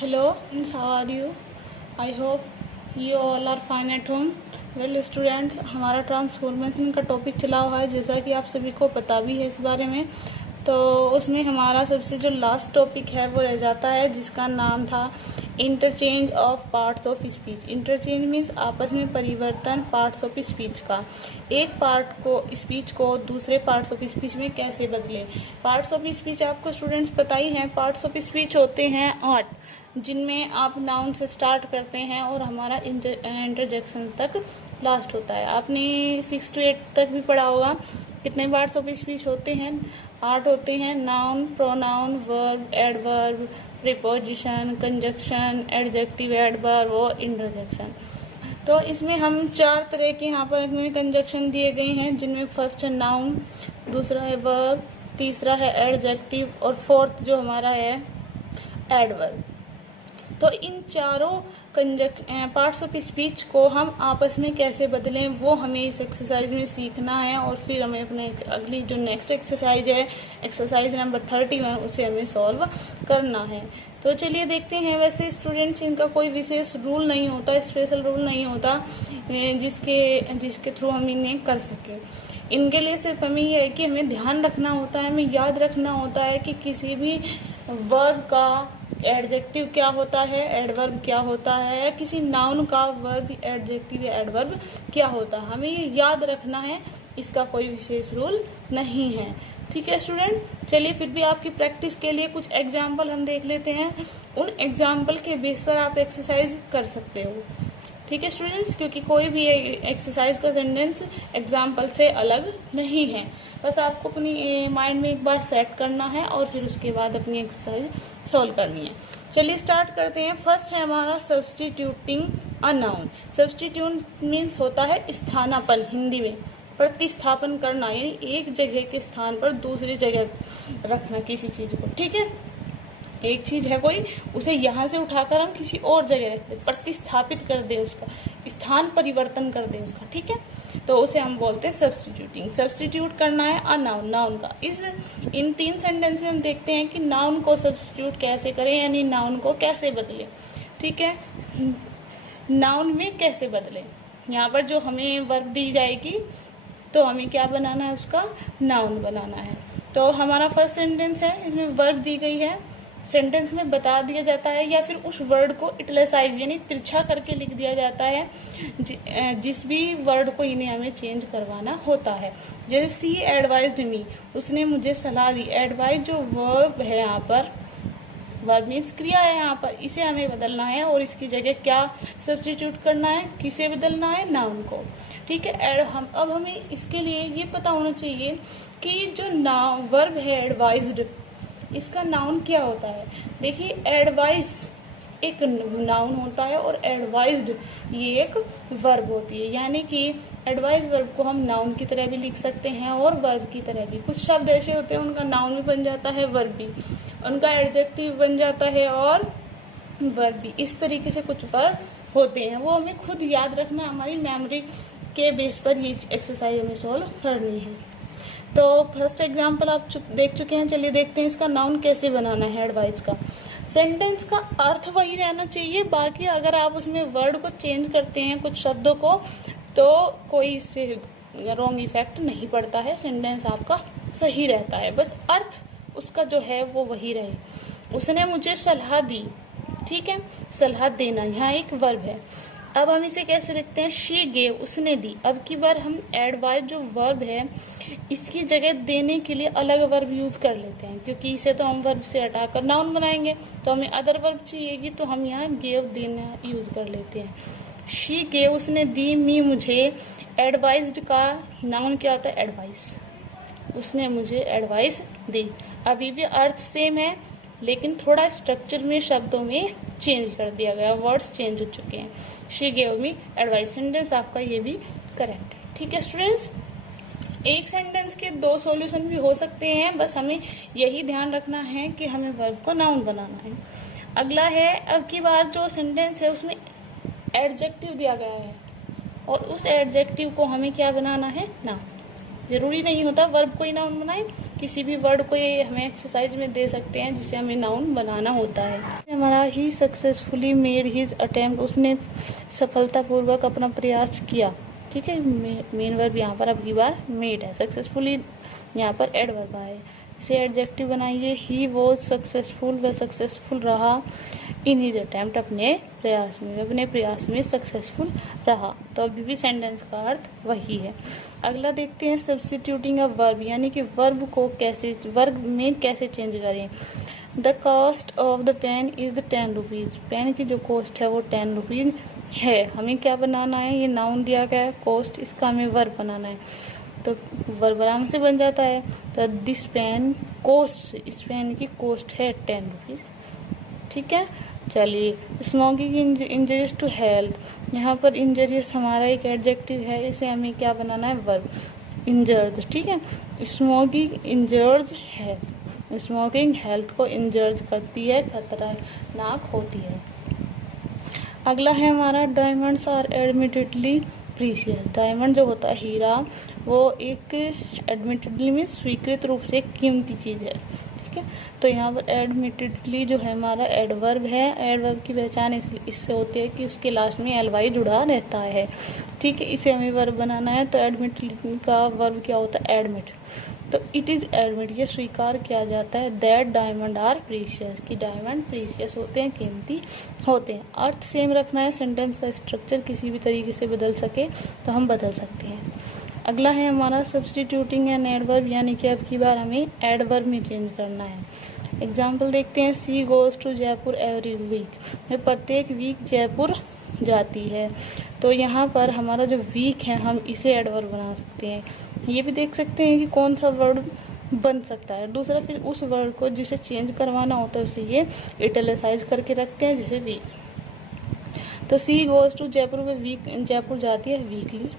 Hello, friends, how are you? I hope you all are fine at home. Well students, हमारा transformation का topic चला हुआ है, जैसा कि आप सभी को पता भी है इस बारे में। तो उसमें हमारा सबसे जो लास्ट टॉपिक है वो रह जाता है, जिसका नाम था interchange of parts of speech. Interchange means आपस में परिवर्तन पार्ट्स ऑफ स्पीच का। एक पार्ट को स्पीच को दूसरे पार्ट्स ऑफ स्पीच में कैसे बदले। पार्ट्स ऑफ स्पीच आपको स्टूडेंट्स पता ही हैं। पार्ट्स ऑफ स्पीच होते हैं 8, जिनमें आप नाउन से स्टार्ट करते हैं और हमारा इंटरजेक्शन तक लास्ट होता है। आपने 6 to 8 तक भी पढ़ा होगा। कितने पार्ट्स ऑफ स्पीच होते हैं? 8 होते हैं। Noun, pronoun, verb, adverb, preposition, conjunction, adjective, adverb और इंटरजेक्शन। तो इसमें हम 4 तरह के यहाँ पर हमें कंजक्शन दिए गए हैं, जिनमें फर्स्ट है नाउन, दूसरा है वर्ब, तीसरा है एडजेक्टिव और फोर्थ जो हमारा है एडवर्ब। तो इन चारों पार्ट्स ऑफ स्पीच को हम आपस में कैसे बदलें, वो हमें इस एक्सरसाइज में सीखना है। और फिर हमें अपने अगली जो नेक्स्ट एक्सरसाइज है, एक्सरसाइज नंबर 31, उसे हमें सॉल्व करना है। तो चलिए देखते हैं। वैसे स्टूडेंट्स, इनका कोई विशेष रूल नहीं होता, स्पेशल रूल नहीं होता जिसके थ्रू हम इन्हें कर सकें। इनके लिए सिर्फ हमें यह है कि हमें ध्यान रखना होता है, हमें याद रखना होता है कि किसी भी वर्ब का एडजेक्टिव क्या होता है, एडवर्ब क्या होता है, या किसी नाउन का वर्ब, एडजेक्टिव या एडवर्ब क्या होता है, हमें ये याद रखना है। इसका कोई विशेष रूल नहीं है। ठीक है स्टूडेंट, चलिए फिर भी आपकी प्रैक्टिस के लिए कुछ एग्जाम्पल हम देख लेते हैं। उन एग्जाम्पल के बेस पर आप एक्सरसाइज कर सकते हो। ठीक है स्टूडेंट्स, क्योंकि कोई भी एक्सरसाइज का सेंटेंस एग्जाम्पल से अलग नहीं है। बस आपको अपनी माइंड में एक बार सेट करना है और फिर उसके बाद अपनी एक्सरसाइज सॉल्व करनी है। चलिए स्टार्ट करते हैं। फर्स्ट है हमारा substituting a noun. Substitute means होता है स्थानापन्न, हिंदी में प्रतिस्थापन करना, यानी एक जगह के स्थान पर दूसरी जगह रखना किसी चीज को। ठीक है, एक चीज है कोई, उसे यहाँ से उठाकर हम किसी और जगह रख दे, प्रतिस्थापित कर दे, उसका स्थान परिवर्तन कर दे उसका। ठीक है, तो उसे हम बोलते हैं सब्स्टिट्यूटिंग। सब्स्टिट्यूट करना है अ नाउन, नाउन का। इन 3 सेंटेंस में हम देखते हैं कि नाउन को सब्स्टिट्यूट कैसे करें, यानी नाउन को कैसे बदले। ठीक है, नाउन में कैसे बदले। यहाँ पर जो हमें वर्ब दी जाएगी तो हमें क्या बनाना है, उसका नाउन बनाना है। तो हमारा फर्स्ट सेंटेंस है, इसमें वर्ब दी गई है, सेंटेंस में बता दिया जाता है, या फिर उस वर्ड को इटैलिसाइज यानी तिरछा करके लिख दिया जाता है जिस भी वर्ड को इन्हें हमें चेंज करवाना होता है। जैसे सी एडवाइज्ड मी, उसने मुझे सलाह दी। एडवाइज जो वर्ब है यहाँ पर, वर्ब मीन्स क्रिया है यहाँ पर, इसे हमें बदलना है और इसकी जगह क्या सब्स्टिट्यूट करना है, किसे बदलना है, नाउन को। ठीक है, अब हमें इसके लिए ये पता होना चाहिए कि जो वर्ब है एडवाइज्ड, इसका नाउन क्या होता है। देखिए, एडवाइस एक नाउन होता है और एडवाइज्ड ये एक वर्ब होती है, यानी कि एडवाइज वर्ब को हम नाउन की तरह भी लिख सकते हैं और वर्ब की तरह भी। कुछ शब्द ऐसे होते हैं उनका नाउन भी बन जाता है, वर्ब भी, उनका एडजेक्टिव बन जाता है और वर्ब भी। इस तरीके से कुछ वर्ब होते हैं, वो हमें खुद याद रखना, हमारी मेमोरी के बेस पर ये एक्सरसाइज हमें सॉल्व करनी है। तो फर्स्ट एग्जाम्पल आप देख चुके हैं। चलिए देखते हैं इसका नाउन कैसे बनाना है एडवाइस का। सेंटेंस का अर्थ वही रहना चाहिए, बाकी अगर आप उसमें वर्ड को चेंज करते हैं, कुछ शब्दों को, तो कोई इससे रॉन्ग इफेक्ट नहीं पड़ता है, सेंटेंस आपका सही रहता है। बस अर्थ उसका जो है वो वही रहे। उसने मुझे सलाह दी। ठीक है, सलाह देना यहाँ एक वर्ब है। अब हम इसे कैसे लिखते हैं, शी गेव, उसने दी। अब की बार हम एडवाइज जो वर्ब है, इसकी जगह देने के लिए अलग वर्ब यूज कर लेते हैं, क्योंकि इसे तो हम वर्ब से हटाकर नाउन बनाएंगे, तो हमें अदर वर्ब चाहिएगी, तो हम यहाँ गेव देना यूज कर लेते हैं। शी गेव, उसने दी, मी मुझे। एडवाइज्ड का नाउन क्या होता है, एडवाइस, उसने मुझे एडवाइस दी। अभी भी अर्थ सेम है, लेकिन थोड़ा स्ट्रक्चर में, शब्दों में चेंज कर दिया गया, वर्ड्स चेंज हो चुके हैं। She gave me advice, sentence आपका ये भी करेक्ट है। ठीक है स्टूडेंट्स, एक सेंटेंस के 2 सॉल्यूशन भी हो सकते हैं, बस हमें यही ध्यान रखना है कि हमें वर्ब को नाउन बनाना है। अगला है, अब की बार जो सेंटेंस है उसमें एडजेक्टिव दिया गया है और उस एडजेक्टिव को हमें क्या बनाना है, नाउन। ज़रूरी नहीं होता वर्ब को ही नाउन बनाए, किसी भी वर्ड को ये हमें एक्सरसाइज में दे सकते हैं जिसे हमें नाउन बनाना होता है। हमारा ही सक्सेसफुली मेड हिज अटेम्प्ट, उसने सफलतापूर्वक अपना प्रयास किया। ठीक है, मेन वर्ब यहाँ पर अब की बार मेड है, सक्सेसफुली यहाँ पर एडवर्ब आए। इसे एडजेक्टिव बनाइए, ही वॉज सक्सेसफुल, वह सक्सेसफुल रहा इन हिज अटेम्प्ट, अपने प्रयास में सक्सेसफुल रहा। तो अभी भी सेंटेंस का अर्थ वही है। अगला देखते हैं सब्स्टिट्यूटिंग अ वर्ब, यानी कि वर्ब को कैसे वर्ब में कैसे चेंज करें। The cost of the pen is 10 rupees, pen की जो कॉस्ट है वो 10 रुपीज़ है। हमें क्या बनाना है, ये नाउन दिया गया है कॉस्ट, इसका हमें वर्ब बनाना है, तो वर्ब आराम से बन जाता है। तो दिस पेन कॉस्ट, इस पेन की कॉस्ट है 10 रुपीज़। ठीक है, चलिए स्मोकिंग इंजरियस टू हेल्थ, यहाँ पर इंजरियस हमारा एक एडजेक्टिव है, इसे हमें क्या बनाना है, वर्ब, इंजर्ड। ठीक है, स्मोकिंग इंजर्स हेल्थ, स्मोकिंग हेल्थ को इंजर्स करती है, खतरनाक होती है। अगला है हमारा diamonds are admittedly precious, diamond जो होता है हीरा, वो एक एडमिटेडली में स्वीकृत रूप से कीमती चीज़ है। ठीक है, तो यहाँ पर एडमिटेडली जो है हमारा एडवर्ब है, एडवर्ब की पहचान इससे होती है कि उसके लास्ट में एलवाई जुड़ा रहता है। ठीक है, इसे हमें वर्ब बनाना है, तो एडमिटेडली का वर्ब क्या होता है, एडमिट। तो इट इज़ एडमिट, ये स्वीकार किया जाता है, दैट डायमंड आर प्रीशियस, कि डायमंड प्रीशियस होते हैं, कीमती होते हैं। अर्थ सेम रखना है, सेंटेंस का स्ट्रक्चर किसी भी तरीके से बदल सके तो हम बदल सकते हैं। अगला है हमारा सब्स्टिट्यूटिंग एन एडवर्ब, यानी कि अब की बार हमें एडवर्ब में चेंज करना है। एग्जाम्पल देखते हैं, she goes to Jaipur every week, में प्रत्येक वीक जयपुर जाती है। तो यहाँ पर हमारा जो वीक है हम इसे एडवर्ब बना सकते हैं। ये भी देख सकते हैं कि कौन सा वर्ड बन सकता है। दूसरा, फिर उस वर्ड को जिसे चेंज करवाना होता है उसे ये इटैलिसाइज करके रखते हैं, जैसे वीक। तो सी गोज टू जयपुर, में वीक जयपुर जाती है वीकली,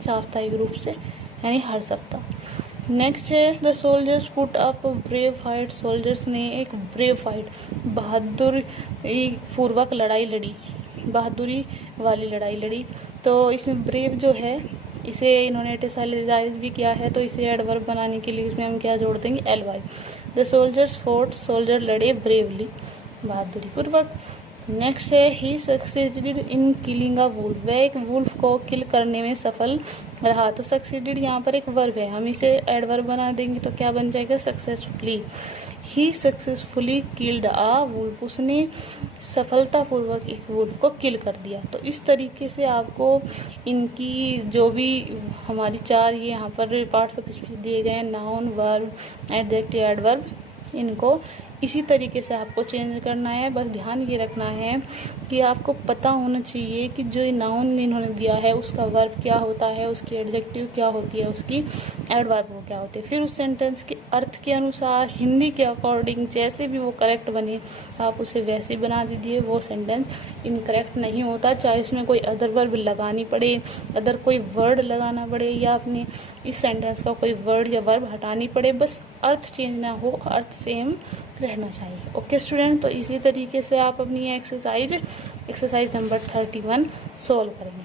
साप्ताहिक रूप से, यानी हर सप्ताह। नेक्स्ट है the soldiers put up brave fight, soldiers ने एक ब्रेव फाइट, बहादुरी पूर्वक लड़ाई लड़ी, बहादुरी वाली लड़ाई लड़ी। तो इसमें ब्रेव जो है इसे इन्होंने इटैलिसाइज भी किया है, तो इसे एडवर्ब बनाने के लिए इसमें हम क्या जोड़ देंगे, L Y. The soldiers fought, soldier लड़े ब्रेवली, बहादुरी पूर्वक। नेक्स्ट है he succeeded in killing a wolf, वह एक वुल्फ को किल करने में सफल रहा। तो सक्सीडेड यहाँ पर एक वर्ब है, हम इसे एडवर्ब बना देंगे तो क्या बन जाएगा, successfully. He successfully killed a wolf, उसने सफलतापूर्वक एक वुल्फ को किल कर दिया। तो इस तरीके से आपको इनकी जो भी हमारी चार ये यहाँ पर पार्ट्स ऑफ स्पीच दिए गए हैं, नाउन, वर्ब, एडजेक्टिव, एडवर्ब, इनको इसी तरीके से आपको चेंज करना है। बस ध्यान ये रखना है कि आपको पता होना चाहिए कि जो नाउन इन्होंने दिया है उसका वर्ब क्या होता है, उसकी एडजेक्टिव क्या होती है, उसकी एडवर्ब क्या होती है। फिर उस सेंटेंस के अर्थ के अनुसार हिंदी के अकॉर्डिंग जैसे भी वो करेक्ट बने आप उसे वैसे ही बना दीजिए, वो सेंटेंस इनकरेक्ट नहीं होता। चाहे इसमें कोई अदर वर्ब लगानी पड़े, अदर कोई वर्ड लगाना पड़े, या अपने इस सेंटेंस का कोई वर्ड या वर्ब हटानी पड़े, बस अर्थ चेंज ना हो, अर्थ सेम रहना चाहिए। ओके स्टूडेंट, तो इसी तरीके से आप अपनी एक्सरसाइज नंबर 31 सॉल्व करेंगे।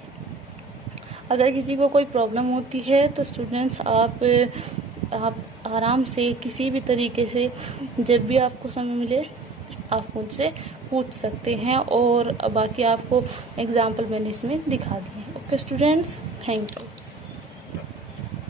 अगर किसी को कोई प्रॉब्लम होती है तो स्टूडेंट्स आप आराम से किसी भी तरीके से जब भी आपको समय मिले आप मुझसे पूछ सकते हैं, और बाकी आपको एग्जाम्पल मैंने इसमें दिखा दिए। Okay students, thank you.